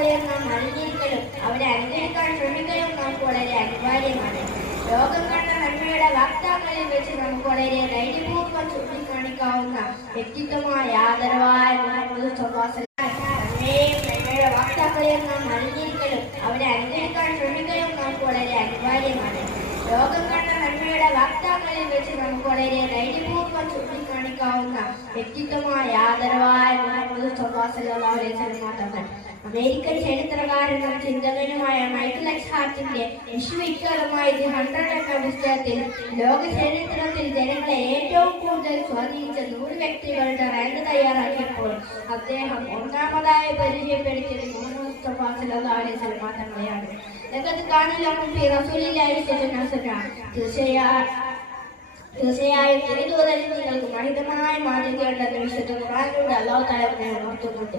വക്താക്കളെയും നാം അറിഞ്ഞിരിക്കലും അവരെ അനുകരിക്കാൻ ശ്രമിക്കലും നമുക്ക് വളരെ അനിവാര്യമാണ്. ലോകം കണ്ട നന്മയുടെ വക്താക്കളിൽ വെച്ച് നമുക്ക് വളരെ ധൈര്യപൂർവ്വം ചൂണ്ടിക്കാണിക്കാവുന്ന വ്യക്തിത്വമായ ആദരവായ നന്മയുടെ വക്താക്കളെയും നാം അറിഞ്ഞിരിക്കലും അവരെ അനുകരിക്കാൻ ശ്രമിക്കലും നമുക്ക് വളരെ അനിവാര്യമാണ്. ലോകം കണ്ട നന്മയുടെ വക്താക്കളിൽ വെച്ച് നമുക്ക് വളരെ ധൈര്യപൂർവ്വം ചൂണ്ടിക്കാണിക്കാവുന്ന വ്യക്തിത്വമായ ആദരവായ തങ്ങൾ അമേരിക്കൻ ചരിത്രകാരനും ചിന്തകനുമായ മൈക്കൽ എക്സ് ഹാർട്ടിന്റെ വിശ്വവിഖ്യാതമായ ദി 100 എന്ന പുസ്തകത്തിൽ ലോക ചരിത്രത്തിൽ ജനങ്ങളെ ഏറ്റവും കൂടുതൽ സ്വാധീനിച്ച 100 വ്യക്തികളുടെ റാങ്ക് തയ്യാറാക്കിയപ്പോൾ അദ്ദേഹം ഒന്നാമതായി പരിചയപ്പെടുത്തിയത് മുഹമ്മദ് മുസ്തഫ സല്ലല്ലാഹു അലൈഹി വസല്ലം തങ്ങളെയാണ്. ലഖദ് കാന ലക്കും ഫീ റസൂലില്ലാഹി തീർച്ചയായും തിരുദൂതരിൽ നിങ്ങൾക്ക് മഹിതമായ മാതൃകയുണ്ടെന്ന് വിശുദ്ധ ഖുർആനിലൂടെ അല്ലാഹു തആല ഉണർത്തുന്നുണ്ട്.